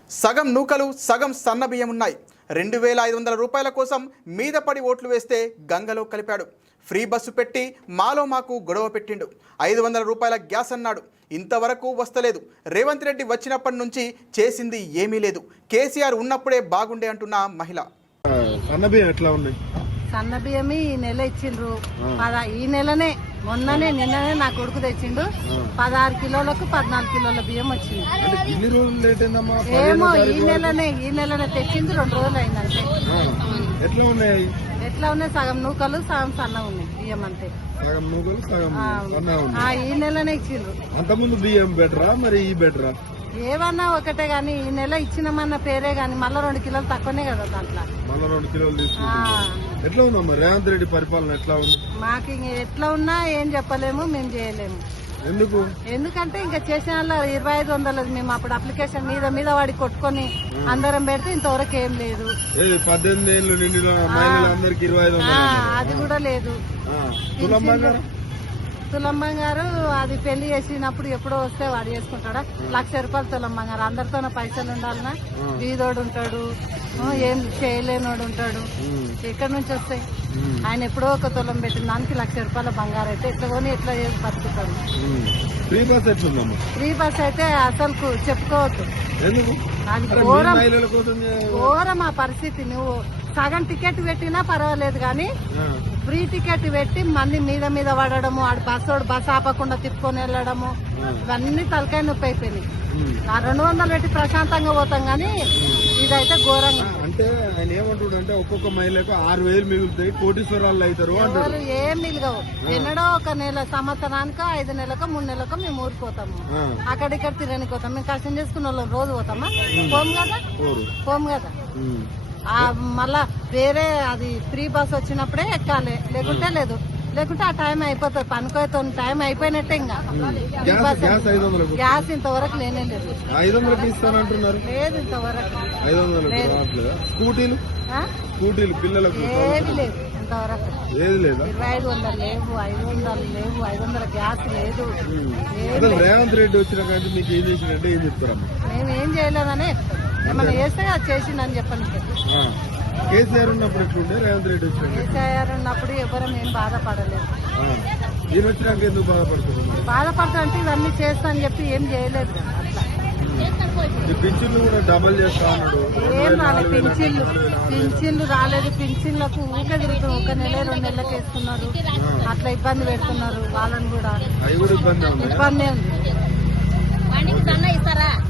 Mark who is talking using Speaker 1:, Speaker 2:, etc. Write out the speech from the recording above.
Speaker 1: సగం నూకలు సగం సన్న బియ్యం ఉన్నాయి. 2500 రూపాయల కోసం మీద పడి ఓట్లు వేస్తే గంగలో కలిపాడు. ఫ్రీ బస్సు పెట్టి మాలో మాకు గొడవ పెట్టిండు. 500 రూపాయల గ్యాస్ అన్నాడు. ఇంతవరకు వస్తలేదు. రేవంత్ రెడ్డి వచ్చినప్పటి నుంచి చేసింది ఏమీ లేదు. కేసీఆర్ ఉన్నప్పుడే బాగుండే అంటున్న మహిళ.
Speaker 2: సన్న బియ్యం ఈ నెల ఇచ్చిండ్రు. ఈ నెలనే మొన్ననే నిన్ననే నా కొడుకు తెచ్చిండు. 16 కిలోలకు 14 కిలోల బియ్యం వచ్చింది. ఏమో ఈ నెలనే తెచ్చింది. 2 రోజులు అయిందంటే. ఎట్లా ఉన్నాయి? సగం నూకలు సగం సన్న ఉన్నాయి బియ్యం అంతే. ఈ నెలనే ఇచ్చిండ్రు.
Speaker 3: అంతకుముందు బియ్యం బెటరా మరి ఈ బెటరా?
Speaker 2: ఏమన్నా ఒకటే గాని ఈ నెల ఇచ్చినామన్న పేరే గాని మళ్ళా 2 కిలోలు తక్కువనే కదా దాంట్లో.
Speaker 3: మళ్ళా 2 కిలోలు ఎట్లా ఉందమ్మా రేవంత్ రెడ్డి పరిపాలన ఎట్లా ఉంది?
Speaker 2: మాకు ఇంక ఎట్లా ఉన్నా ఏం చెప్పలేము, మేము చేయలేము. ఎందుకంటే ఇంకా చేసిన 2500 మేము అప్పుడు అప్లికేషన్ మీద వాడి కొట్టుకొని అందరం పెడితే ఇంతవరకు ఏం లేదు.
Speaker 3: 18 ఏళ్ళు నిండిన మహిళలందరికీ 2500
Speaker 2: అది కూడా లేదు. తులం బంగారు అది పెళ్లి చేసినప్పుడు ఎప్పుడో వస్తే వాడు చేసుకుంటాడా? 1,00,000 రూపాయలు తులం బంగారు. అందరితోనే పైసలు ఉండాలన్నా. బీదోడు ఉంటాడు, ఏం చేయలేనోడు ఉంటాడు. ఎక్కడి నుంచి వస్తాయి? ఆయన ఎప్పుడో ఒక తులం పెట్టిన దానికి 1,00,000 రూపాయల బంగారు అయితే ఎట్లా కొని ఎట్లా చేసి బతుకుతాడు. ఫ్రీ బస్ అయితే అసలు చెప్పుకోవద్దు. అది ఘోరం ఆ పరిస్థితి. నువ్వు సగం టికెట్ పెట్టినా పర్వాలేదు కానీ ఫ్రీ టికెట్ పెట్టి మళ్ళీ మీద పడడము, ఆడు బస్ ఆపకుండా తిప్పుకొని వెళ్ళడము, ఇవన్నీ తలకాయ నొప్పి అయిపోయినాయి. ఆ 200 పెట్టి ప్రశాంతంగా పోతాం కానీ ఇదైతే ఘోరంగా.
Speaker 3: అంటే ఆయన ఏమంటుండే ఒక్కొక్క మహిళకు 6,000 మిగులుతాయి, కోటీశ్వరాలు అవుతారు.
Speaker 2: ఏం మిగలవు. ఎన్నడో ఒక నెల సంవత్సరానికి 5 నెలలకు 3 నెలలకు మేము ఊరిపోతాము. అక్కడిక్కడ తిరగనికి పోతాం. మేము కష్టం చేసుకున్న వాళ్ళం రోజు పోతామా? పోము కదా. మళ్ళా వేరే అది ఫ్రీ బస్ వచ్చినప్పుడే ఎక్కాలి, లేకుంటే ఆ టైం అయిపోతుంది. పనుకోతో టైం అయిపోయినట్టే. ఇంకా గ్యాస్ ఇంతవరకు లేనే లేదు.
Speaker 3: 500 ఇస్తానంటున్నారు.
Speaker 2: లేదు ఇంతవరకు.
Speaker 3: స్కూటీలు పిల్లలకు
Speaker 2: ఏది లేదు ఇంతవరకు. 2500 లేవు, 500 లేవు, 500 గ్యాస్ లేదు.
Speaker 3: రేవంత్ రెడ్డి వచ్చిన కానీ మీకు ఏం చేసిందంటే ఏం చెప్తారమ్మా?
Speaker 2: మేము ఏం చేయలేదని ఏమన్నా చేస్తే అది చేసిందని చెప్పండి.
Speaker 3: కేసీఆర్ ఉన్నప్పుడు ఎట్లుండే? రేవంత్ రెడ్డి వచ్చిన
Speaker 2: కేసీఆర్ ఉన్నప్పుడు ఎవరు మేము బాధపడలేదు.
Speaker 3: ఈయన వచ్చినాక ఎందుకు బాధపడుతున్నారు?
Speaker 2: బాధపడతా అంటే ఇవన్నీ చేస్తా అని చెప్పి ఏం చేయలేదు.
Speaker 3: పింఛన్లు కూడా డబల్ చేస్తా ఉన్నాడు.
Speaker 2: ఏం రాలేదు పింఛన్లు రాలేదు. పింఛన్లకు ఊకే తిరుగుతాం. 1 నెల 2 నెలలకు వేస్తున్నారు. అట్లా ఇబ్బంది పెడుతున్నారు వాళ్ళని కూడా.
Speaker 3: అవి కూడా ఇబ్బంది
Speaker 2: ఉంది.